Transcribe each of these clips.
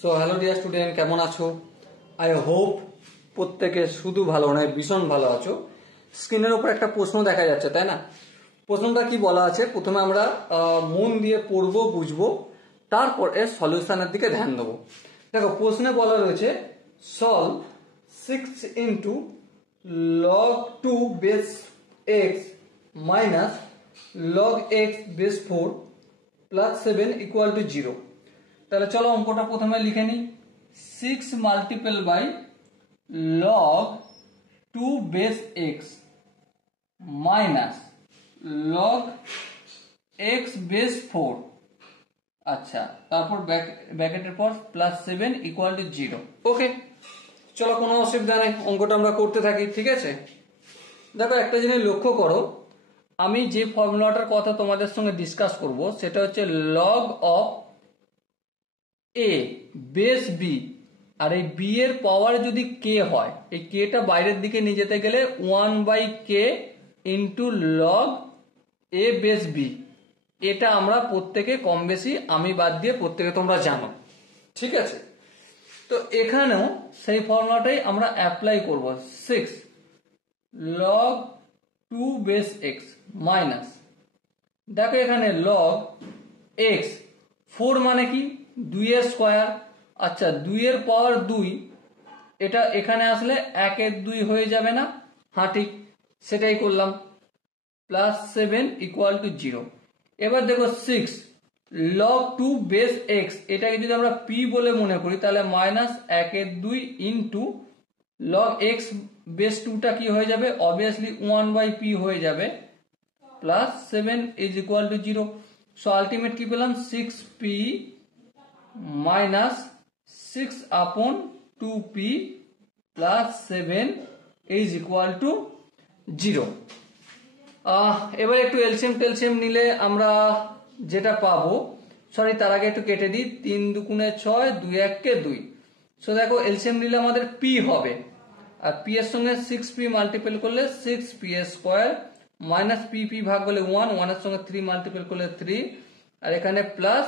So hello dear student, কেমন আছো? I hope প্রত্যেকে শুধু ভালো নয়, ভীষণ ভালো আছো। স্ক্রিনের উপর একটা প্রশ্ন দেখা যাচ্ছে, তাই না? প্রশ্নটা কি বলা আছে, প্রথমে আমরা মন দিয়ে পড়বো, বুঝবো, তারপর এর সলিউশনের দিকে ধ্যান দেবো। দেখো, প্রশ্নে বলা রয়েছে সলভ 6 ইন্টু log 2 base x minus log x base 4 plus 7 equal to 0। তাহলে চলো অঙ্কটা প্রথমে লিখে নিই। 6 multiple by log 2 base x minus log x base 4, আচ্ছা, তারপর ব্র্যাকেটের পর প্লাস 7 ইকুয়াল টু 0। ওকে, চলো, কোনো অসুবিধা নেই, অঙ্কটা আমরা করতে থাকি, ঠিক আছে? দেখো, একটা জিনিস লক্ষ্য করো, আমি যে ফর্মুলাটার কথা তোমাদের সঙ্গে ডিসকাস করব সেটা হচ্ছে log of A base B, আর এই বি এর পাওয়ার যদি কে হয়, এই কেটা বাইরের দিকে নিয়ে যেতে গেলে 1/k ইন্টু লগ এ বেস বি। এটা আমরা প্রত্যেকে কম বেশি, আমি বাদ দিয়ে প্রত্যেকে তোমরা জানো, ঠিক আছে? তো এখানেও সেই ফর্মুলাটাই আমরা অ্যাপ্লাই করব। 6 log 2 বেস এক্স মাইনাস, দেখো এখানে log x 4 মানে কি 2 এর স্কোয়ার, আচ্ছা 2 এর পাওয়ার 2, এটা এখানে আসলে 1 এর 2 হয়ে যাবে না? হ্যাঁ, ঠিক, সেটাই করলাম, প্লাস 7 ইকুয়াল টু 0। এবার দেখো 6 log 2 বেস এক্স, এটাকে যদি আমরা p বলে মনে করি তাহলে মাইনাস 1 এর 2 ইন্টু log x বেস 2টা কি হয়ে যাবে, অবভিয়াসলি 1/p হয়ে যাবে, plus 7 is equal to 0। So ultimate কি পেলাম, 6p মাইনাস 6 আপন 2p plus 7 is equal to 0। এবার একটু এলসিএম টেলসিএম নিলে আমরা যেটা পাবো, সরি তার আগে একটু কেটে দিই, 3 দুগুণে 6, 2 1 2। সো দেখো, এলসিএম নিলে আমাদের p হবে, আর p এর সঙ্গে 6p মাল্টিপল করলে 6p স্কোয়ার মাইনাস p ভাগ করলে 1, 1 এর সঙ্গে 3 মাল্টিপল করলে 3, আর এখানে প্লাস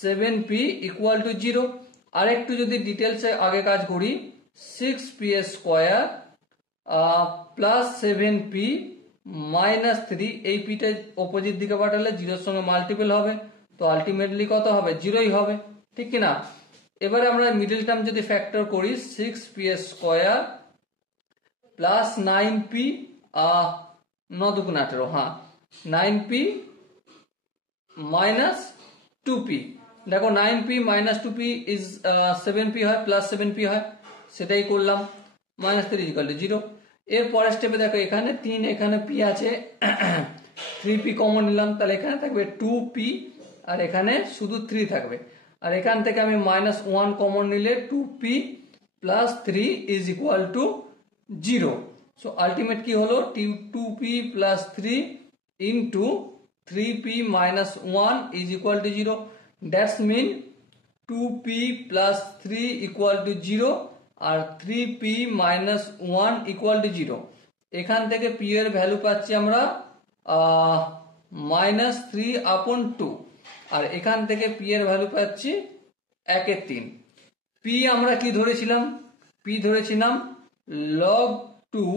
7p ইকুয়াল টু 0। আর একটু যদি ডিটেলসে আগে কাজ করি, 6p square plus 7p minus 3, এই পিটা অপোজিট দিকে পাঠালে 0 এর সঙ্গে মাল্টিপল হবে, তো আলটিমেটলি কত হবে, 0ই হবে, ঠিক কিনা? এবারে আমরা মিডল টার্ম যদি ফ্যাক্টর করি, 6p স্কোয়ার প্লাস 9p 9 দুগুণ 18, হ্যাঁ 9p মাইনাস 2p, দেখো 9p minus 2p is 7p হয়, প্লাস 7p হয়, সেটাই করলাম, মাইনাস 3 ইকুয়াল টু 0। এর পরের স্টেপে দেখো, এখানে 3, এখানে p আছে, 3p কমন নিলাম, তাহলে এখানে থাকবে 2p, আর এখানে শুধু 3 থাকবে, আর এখান থেকে আমি মাইনাস 1 কমন নিলে 2p plus 3 is equal to 0। So ultimate কি হলো, 2p plus 3 into 3p minus 1 is equal to 0। That's mean 2p plus 3 equal to 0 আর 3p মাইনাস 1 ইকুয়াল টু 0। এখান থেকে p এর ভ্যালু পাচ্ছি আমরা মাইনাস 3 আপন 2, আর এখান থেকে p এর ভ্যালু পাচ্ছি 1 এর 3। p আমরা কি ধরেছিলাম, p ধরেছিলাম log 2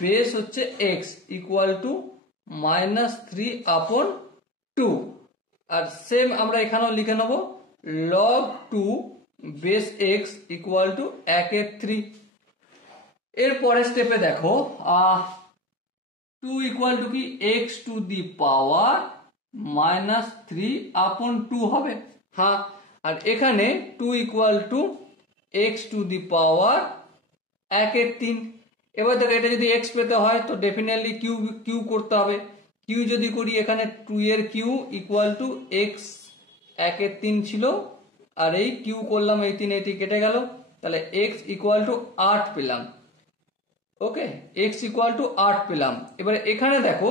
বেস হচ্ছে x equal two minus 3 upon 2, আর সেম আমরা এখানেও লিখে নেব log 2 base x equal to 1 এর 3। এর পরের স্টেপে দেখো 2 ইকুয়াল টু কি x to the power minus 3 upon 2 হবে, হ্যাঁ, আর এখানে 2 equal to x to the power 1 এর 3। এবার দেখো, এটা যদি x পেতে হয় তো ডেফিনেটলি কিউ করতে হবে, কিউ যদি করি এখানে 2 এর কিউ ইকুয়াল টু x 1 এর 3 ছিল, আর এই কিউ করলাম, এই 3 এটি কেটে গেল, তাহলে x ইকুয়াল টু 8 পেলাম। ওকে, x ইকুয়াল টু 8 পেলাম। এবারে এখানে দেখো,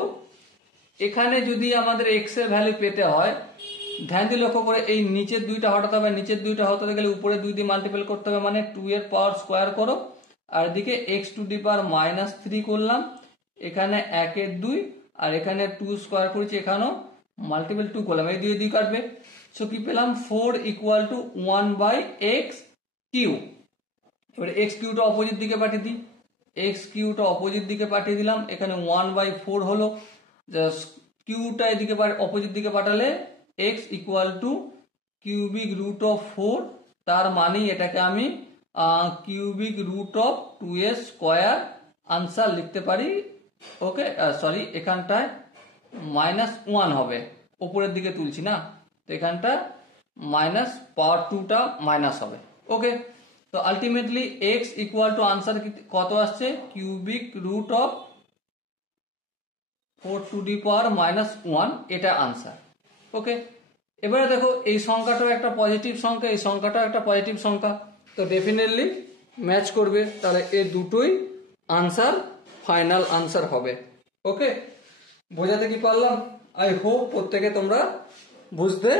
এখানে যদি আমাদের x এর ভ্যালু পেতে হয়, ধ্যান দিয়ে লক্ষ্য করে, এই নিচের দুইটা হটাতে হবে, নিচের দুইটা হটাতে গেলে উপরে 2 দিয়ে মাল্টিপল করতে হবে, মানে 2 এর পাওয়ার স্কোয়ার করো, আর এদিকে x to the power minus 3 করলাম, এখানে 1 এর 2, আর এখানে 2 স্কোয়ার করেছি, এখানেও মাল্টিপল 2 করলাম, এই 2 কাটবে। সো কি পেলাম 4 ইকুয়াল টু 1/x কিউ। এবারে এক্স কিউটা অপোজিট দিকে পাঠিয়ে দিই, এক্স কিউটা অপোজিট দিকে পাঠিয়ে দিলাম, এখানে 1/4 হলো, কিউটা এদিকে অপোজিট দিকে পাঠালে x equal to cubic root of 4, তার মানে এটাকে আমি cubic root of 2a square answer লিখতে পারি। ওকে, সরি এখানটায় -1 হবে, উপরের দিকে তুলছি না, তো এখানটা মাইনাস পাওয়ার 2টা মাইনাস হবে। ওকে, তো ultimately X equal to answer কত আসছে, cubic root of 4 to the power -1, এটা আনসার। ওকে, এবারে দেখো এই সংখ্যাটাও একটা পজিটিভ সংখ্যা, এই সংখ্যাটাও একটা পজিটিভ সংখ্যা, তো ডেফিনেটলি ম্যাচ করবে, তাহলে এই দুটোই আনসার, ফাইনাল আনসার হবে। ওকে, বোঝাতে কি পারলাম? আই হোপ প্রত্যেকে তোমরা বুঝতে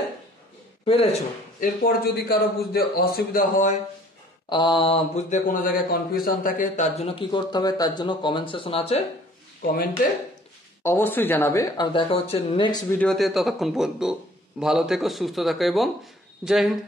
পেরেছো। এরপর যদি কারো বুঝতে অসুবিধা হয়, বুঝতে কোনো জায়গায় কনফিউশন থাকে, তার জন্য কি করতে হবে, তার জন্য কমেন্ট সেকশন আছে, কমেন্টে অবশ্যই জানাবে। আর দেখা হচ্ছে নেক্সট ভিডিওতে, ততক্ষণ পর্যন্ত ভালো থেকো, সুস্থ থাকো এবং জয় হিন্দ।